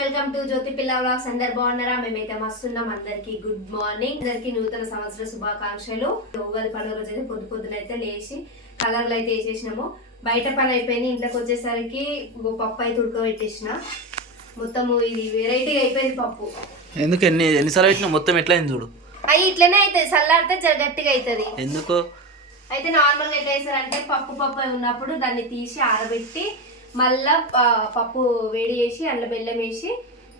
Welcome to జ్యోతి పిల్ల vlogs. అందరు బాగున్నారా? మేమైతే మస్తున్నాం. అందరికి గుడ్ మార్నింగ్. అందరికి నూతన సంవత్సర శుభాకాంక్షలు. ఉగాది పండుగ రోజు అయితే పొద్దు పొద్దున అయితే లేచి కలర్లు అయితే వేసేసినాము. బయట పని అయిపోయింది. ఇంట్లోకి వచ్చేసరికి పప్పు అయితే ఉడకబెట్టేసిన. మొత్తము ఇది వెరైటీగా అయిపోయింది పప్పు. ఎందుకు ఎన్ని ఎన్నిసార్లు పెట్టినా మొత్తం ఎట్లా అయింది చూడు? అవి ఇట్లనే అవుతుంది చల్లారితే గట్టిగా అవుతుంది ఎందుకు? అయితే నార్మల్గా ఎట్లా చేస్తారంటే పప్పు పప్పు ఉన్నప్పుడు దాన్ని తీసి ఆరబెట్టి మళ్ళా పప్పు వేడి చేసి అందులో బెల్లం వేసి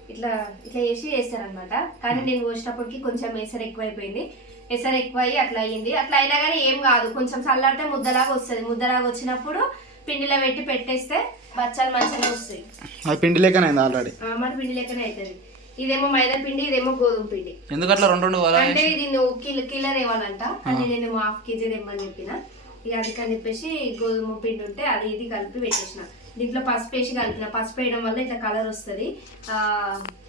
ఇట్లా ఇట్లా చేసి వేస్తారనమాట కానీ నేను పోసినప్పటికి కొంచెం ఎసరు ఎక్కువైపోయింది. ఎసరు ఎక్కువ అయ్యి అట్లా అయ్యింది. అట్లా అయినా కానీ ఏం కాదు. కొంచెం చల్లారితే ముద్దలాగా వస్తుంది. ముద్దలాగా వచ్చినప్పుడు పిండిలో పెట్టి పెట్టేస్తే బచ్చాలు మంచిగా వస్తాయి. అది పిండి అయింది ఆల్రెడీ? ఆ, మరి పిండి లెక్కనే అవుతుంది ఇదేమో మైదా పిండి ఇదేమో గోధుమ పిండి. ఎందుకు అట్లా రెండు రెండు అంటే ఇది నువ్వు కిలో కిలో ఇవ్వాలంట. కానీ నేను హాఫ్ కేజీ తెమ్మని చెప్పిన. ఇక అందుకని చెప్పేసి గోధుమ పిండి ఉంటే అది ఇది కలిపి పెట్టేసిన. దీంట్లో పసుపు వేసి కలిపిన పసుపు వేయడం వల్ల ఇట్లా కలర్ వస్తుంది.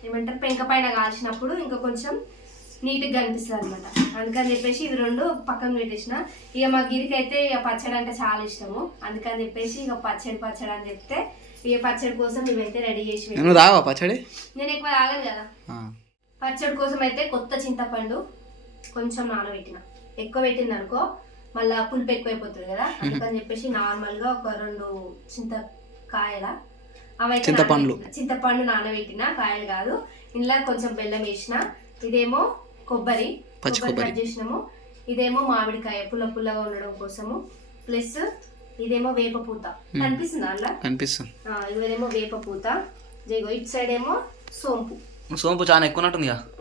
ఏమంటారు? పెంక పైన కాల్చినప్పుడు ఇంకా కొంచెం నీట్గా కనిపిస్తుంది అనమాట అందుకని చెప్పేసి ఇవి రెండు పక్కన పెట్టేసిన. ఇక మా గిరికి అయితే ఇక పచ్చడి అంటే చాలా ఇష్టము. అందుకని చెప్పేసి ఇక పచ్చడి పచ్చడి అని చెప్తే ఇక పచ్చడి కోసం ఇవైతే రెడీ చేసి పచ్చడి? నేను ఎక్కువ తాగను కదా. పచ్చడి కోసం అయితే కొత్త చింతపండు కొంచెం నానబెట్టిన. ఎక్కువ పెట్టింది అనుకో మళ్ళా పులుపు ఎక్కువైపోతుంది కదా. అందుకని చెప్పేసి నార్మల్గా ఒక రెండు చింతకాయల అవైతే చింతపండ్లు. చింతపండు నానబెట్టిన కాయలు కాదు. ఇందులో కొంచెం బెల్లం వేసిన ఇదేమో కొబ్బరి. పచ్చి కొబ్బరి. కట్ చేసినాము. ఇదేమో మామిడికాయ పుల్ల పుల్లగా ఉండడం కోసము. ప్లస్ ఇదేమో వేప పూత. కనిపిస్తుందా అలా కనిపిస్తుంది. ఇదేమో వేప పూత. ఇదిగో ఇటు సైడ్ ఏమో సోంపు. సోంపు చాలా ఎక్కువ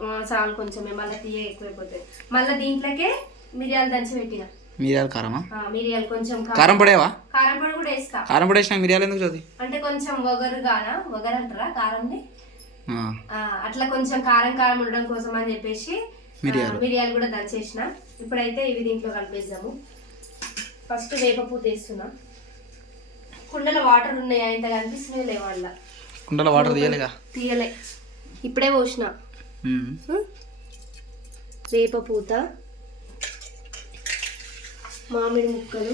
ఆ, చాలు కొంచెమే మళ్ళీ తీయ ఎక్కువైపోతుంది మళ్ళీ దీంట్లోకే మిరియాలు దంచి పెట్టిన. మిరియాల కారమా? మిరియాలు కొంచెం కారం పొడేవా? కారం పొడి కూడా వేస్తా. కారం పొడి వేసినా మిరియాలు ఎందుకు చదువు అంటే కొంచెం వగరుగానా? వగరు అంటారా కారంని? అట్లా కొంచెం కారం కారం ఉండడం కోసం అని చెప్పేసి మిరియాలు. మిరియాలు కూడా దంచేసిన. ఇప్పుడైతే ఇవి దీంట్లో కలిపేద్దాము. ఫస్ట్ వేప పూత వేస్తున్నా. కుండలో వాటర్ ఉన్నాయా? ఇంత కనిపిస్తున్నాయి లేవు వాళ్ళ. కుండలో వాటర్ తీయాలిగా? తీయలే. ఇప్పుడే పోసిన. ఉమ్. మామిడి ముక్కలు.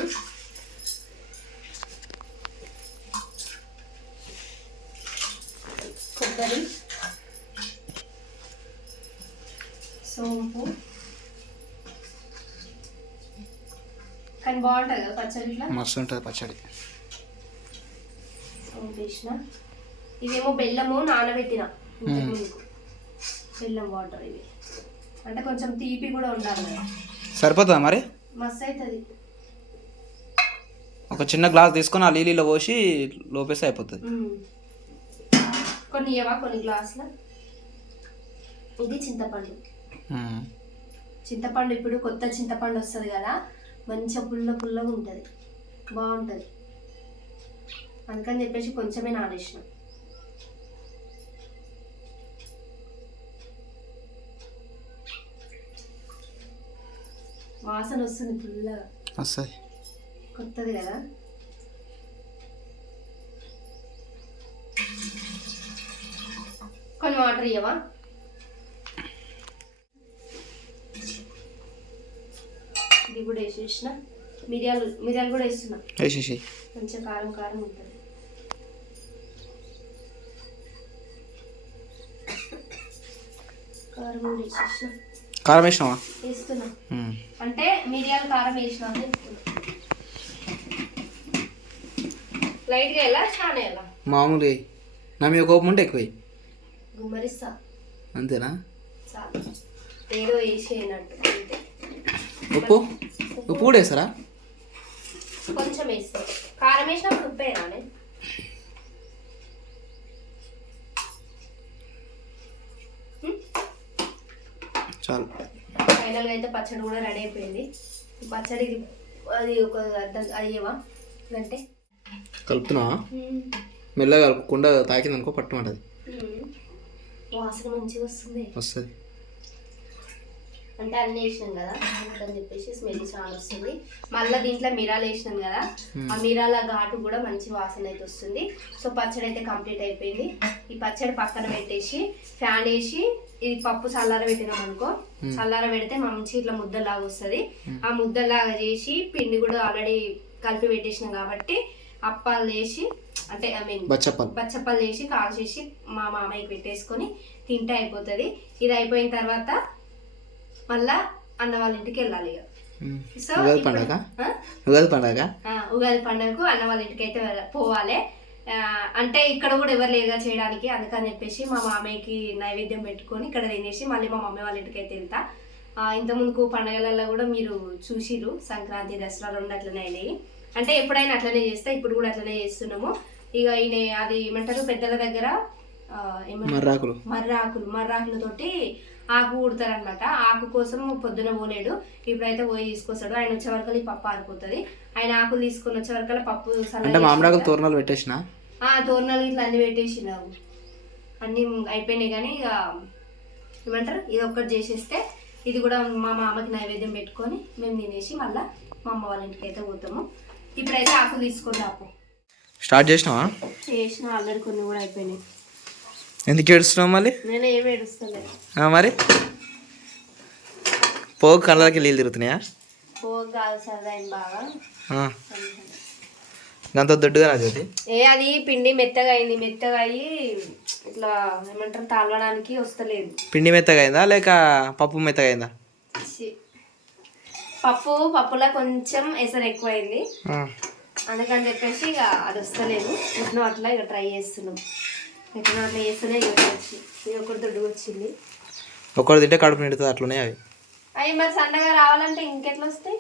కొబ్బరి. సోంపు. కానీ బాగుంటుంది కదా పచ్చడి ఇట్లా? మస్తు ఉంటుంది పచ్చడి. వేసిన. ఇదేమో బెల్లము నానబెట్టిన బెల్లం వాటర్ ఇవి. అంటే కొంచెం తీపి కూడా ఉండాలి కదా. సరిపోతుందా మరి? మస్తు అవుతుంది ఒక చిన్న గ్లాస్ తీసుకొని ఆ నీళ్ళలో పోసి లోపేస్తే అయిపోతుంది. కొన్ని ఇవ్వవా కొన్ని గ్లాసుల? ఇది చింతపండు. చింతపండు ఇప్పుడు కొత్త చింతపండు వస్తుంది కదా మంచిగా పుల్ల పుల్లగా ఉంటుంది. బాగుంటుంది. అందుకని చెప్పేసి కొంచెమే నానేసిన. వాసన వస్తుంది పుల్లగా వస్తుంది కొత్తది కదా? కొన్ని వాటర్ ఇవ్వవా ఇది కూడా వేసేసిన. మిరియాలు మిరియాలు కూడా వేస్తున్నా. వేసేసి. కొంచెం కారం కారం ఉంటుంది. కారం కూడా వేసేసిన. కారం వేసినావా. అంటే మిరియాలు కారం వేసిన లైట్గా ఎలా చాలా ఎలా మామూలుగా. నా మీద కోపం ఉంటే ఎక్కువ. గుమ్మరిస్తా. అంతేనా? ఏదో వేసేయనట్టు ఉప్పు? ఉప్పు. కూడా వేస్తారా? కొంచెం వేస్తా. కారం వేసినప్పుడు ఉప్పు వేయాలి చాలు. ఫైనల్గా అయితే పచ్చడి కూడా రెడీ అయిపోయింది. పచ్చడి అది ఒక అయ్యేవా అంటే కలుపుతున్నావా? మెల్లగా కలుపుకుండా తాకింది అనుకో పట్టుమంటది వాసన మంచిగా వస్తుంది. వస్తుంది. అంటే అన్ని వేసినాం కదా అందుకని చెప్పేసి స్మెల్ చాలా వస్తుంది. మళ్ళీ దీంట్లో మిరాలు వేసినాం కదా ఆ మిరాల ఘాటు కూడా మంచి వాసన అయితే వస్తుంది. సో పచ్చడి అయితే కంప్లీట్ అయిపోయింది. ఈ పచ్చడి పక్కన పెట్టేసి ఫ్యాన్ వేసి ఇది పప్పు చల్లార పెట్టినాం అనుకో చల్లార పెడితే మంచి ఇట్లా ముద్దలాగా వస్తుంది. ఆ ముద్దలాగా చేసి పిండి కూడా ఆల్రెడీ కలిపి పెట్టేసినాం కాబట్టి అప్పాలు వేసి అంటే ఐ మీన్ బచ్చప్పలు. బచ్చప్పలు చేసి కాల్ చేసి మా మామయ్యకి పెట్టేసుకొని తింటే అయిపోతుంది. ఇది అయిపోయిన తర్వాత మళ్ళా అన్న వాళ్ళ ఇంటికి వెళ్ళాలి ఇక. సో ఉగాది పండగ? ఉగాది పండగ? ఉగాది పండుగకు అన్న వాళ్ళ ఇంటికి అయితే పోవాలి. అంటే ఇక్కడ కూడా ఎవరు లేరుగా చేయడానికి అందుకని చెప్పేసి మా మామయ్యకి నైవేద్యం పెట్టుకొని ఇక్కడ తినేసి మళ్ళీ మా మమ్మీ వాళ్ళ ఇంటికి అయితే వెళ్తా. ఆ, ఇంత ముందుకు పండగలలో కూడా మీరు చూసిరు సంక్రాంతి దసరా రెండు అట్లనే అయినాయి. అంటే ఎప్పుడైనా అట్లనే చేస్తా ఇప్పుడు కూడా అట్లనే చేస్తున్నాము. ఇక ఈయన అది ఏమంటారు పెద్దల దగ్గర మర్రాకులు. మర్రాకులు మర్రాకులతోటి ఆకు ఊడతారనమాట ఆకు కోసం పొద్దున పోలేడు. ఇప్పుడైతే పోయి తీసుకొస్తాడు. ఆయన వచ్చే వరకు ఈ పప్పు ఆరిపోతుంది. ఆయన ఆకులు తీసుకొని వచ్చే వరకు పప్పు అంటే మామిడాకులు తోరణాలు పెట్టేసిన? ఆ తోరణాలు ఇట్లా అన్ని పెట్టేసినావు అన్ని అయిపోయినాయి కానీ ఇక ఏమంటారు? ఇది ఒక్కటి చేసేస్తే ఇది కూడా మా మామకి నైవేద్యం పెట్టుకొని మేము తినేసి మళ్ళీ మా అమ్మ వాళ్ళ ఇంటికి అయితే పోతాము. ఇప్పుడైతే ఆకులు తీసుకొని రాపు స్టార్ట్ చేసినావా? చేసిన ఆల్రెడీ కొన్ని కూడా అయిపోయినాయి. ఎందుకు ఏడుస్తున్నావు మళ్ళీ? మరి? పోగు కళ్ళకి నీళ్ళు తిరుగుతున్నాయా. దాంతో దొడ్డుగా అది ఏ అది పిండి మెత్తగా అయింది. మెత్తగా అయ్యి ఇట్లా ఏమంటారు తాళవడానికి వస్తలేదు. పిండి మెత్తగా అయిందా లేక పప్పు మెత్తగా అయిందా. పప్పు పప్పులో కొంచెం ఎసరు ఎక్కువైంది. అందుకని చెప్పేసి ఇక అది వస్తలేదు. ఇట్లా అట్లా ఇక ట్రై చేస్తున్నాం. ఎట్లా అట్లా చేస్తేనే ఇక వచ్చి ఒకటి దొడ్డుగా వచ్చింది. తింటే కడుపు నిండుతుంది అట్లనే అవి. అవి మరి సన్నగా రావాలంటే ఇంకెట్లా వస్తాయి.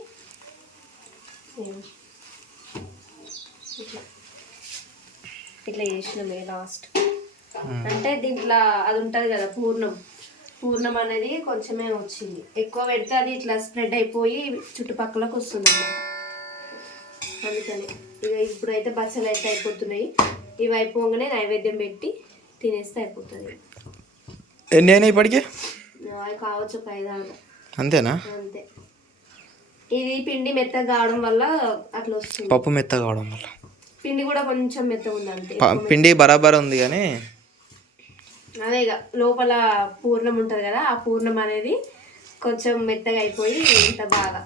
ఇట్లా. ఇట్లా చేసినామే లాస్ట్ అంటే దీంట్లో అది ఉంటుంది కదా పూర్ణం. పూర్ణం అనేది కొంచెమే వచ్చింది. ఎక్కువ పెడితే అది ఇట్లా స్ప్రెడ్ అయిపోయి చుట్టుపక్కలకు వస్తుంది అన్నమాట. అందుకని ఇక ఇప్పుడైతే బచ్చలు అయితే అయిపోతున్నాయి. ఇవి అయిపోగానే నైవేద్యం పెట్టి తినేస్తే అయిపోతుంది. ఎన్ని అయినాయి ఇప్పటికి కావచ్చు అంతేనా? అంతే. ఇది పిండి మెత్తగా కావడం వల్ల అట్లా వస్తుంది. పప్పు మెత్తగా కావడం వల్ల. పిండి కూడా కొంచెం మెత్తగా ఉంది అంతే. పిండి బరాబర్ ఉంది కానీ. అదే ఇక లోపల పూర్ణం ఉంటుంది కదా ఆ పూర్ణం అనేది కొంచెం మెత్తగా అయిపోయి ఇంత బాగా.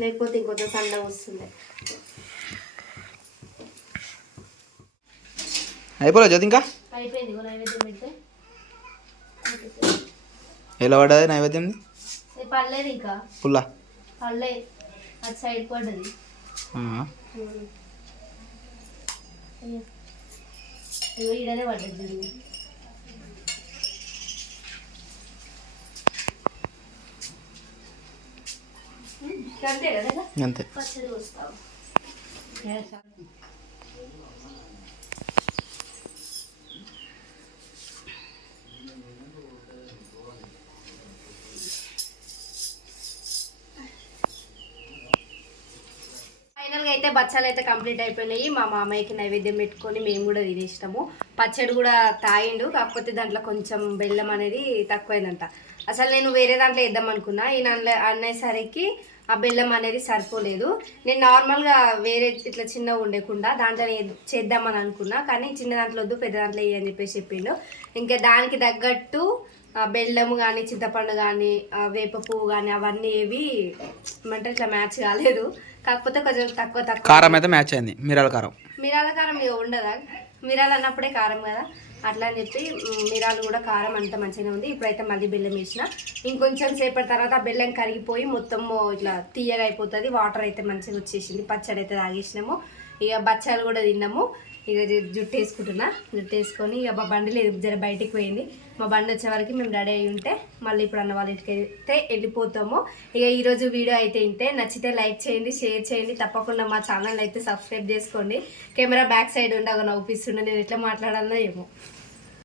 లేకపోతే ఇంకొంచెం సన్నగా వస్తుంది. అయిపోలేదు జ్యోతి ఇంకా ఎలా పడ్డది నైవేద్యం? ఏ పర్లేదు ఇంకా. పుల్లా. సైడ్ పడ్డది. ఈడనే. అంతే బచ్చాలు అయితే కంప్లీట్ అయిపోయినాయి. మా మామయ్యకి నైవేద్యం పెట్టుకొని మేము కూడా తినేసినాము. పచ్చడి కూడా తాగిండు కాకపోతే దాంట్లో కొంచెం బెల్లం అనేది తక్కువైందంట. అసలు నేను వేరే దాంట్లో వేద్దాం అనుకున్నా. ఈ అనేసరికి ఆ బెల్లం అనేది సరిపోలేదు. నేను నార్మల్గా వేరే ఇట్లా చిన్నగా ఉండకుండా దాంట్లో చేద్దామని అనుకున్నా. కానీ చిన్న దాంట్లో వద్దు పెద్ద దాంట్లో వేయని చెప్పేసి చెప్పిండు. ఇంకా దానికి తగ్గట్టు బెల్లము కానీ చింతపండు కానీ వేప పువ్వు కానీ అవన్నీ ఏవి ఏమంటే ఇట్లా మ్యాచ్ కాలేదు. కాకపోతే కొంచెం తక్కువ తక్కువ. కారం అయితే మ్యాచ్ అయింది. మిరాల కారం. మిరాల కారం ఇక ఉండదా? మిరాలు అన్నప్పుడే కారం కదా. అట్లా అని చెప్పి మిరాలు కూడా కారం అంత మంచిగానే ఉంది. ఇప్పుడైతే మళ్ళీ బెల్లం వేసిన. ఇంకొంచెం సేపటి తర్వాత ఆ బెల్లం కరిగిపోయి మొత్తం ఇట్లా తీయగా అయిపోతుంది. వాటర్ అయితే మంచిగా వచ్చేసింది. పచ్చడి అయితే తాగేసినాము. ఇక బచ్చాలు కూడా తిన్నాము. ఇక జుట్టు వేసుకుంటున్నా జుట్టు వేసుకొని ఇక మా బండి లేదు జర బయటికి పోయింది. మా బండి వచ్చే వరకు మేము రెడీ అయి ఉంటే మళ్ళీ ఇప్పుడు అన్న వాళ్ళ ఇంటికి అయితే వెళ్ళిపోతాము. ఇక ఈరోజు వీడియో అయితే ఇంతే. నచ్చితే లైక్ చేయండి షేర్ చేయండి. తప్పకుండా మా ఛానల్ అయితే సబ్స్క్రైబ్ చేసుకోండి. కెమెరా బ్యాక్ సైడ్ ఉండగా నవ్వుపిస్తుండే. నేను ఎట్లా మాట్లాడాలో ఏమో.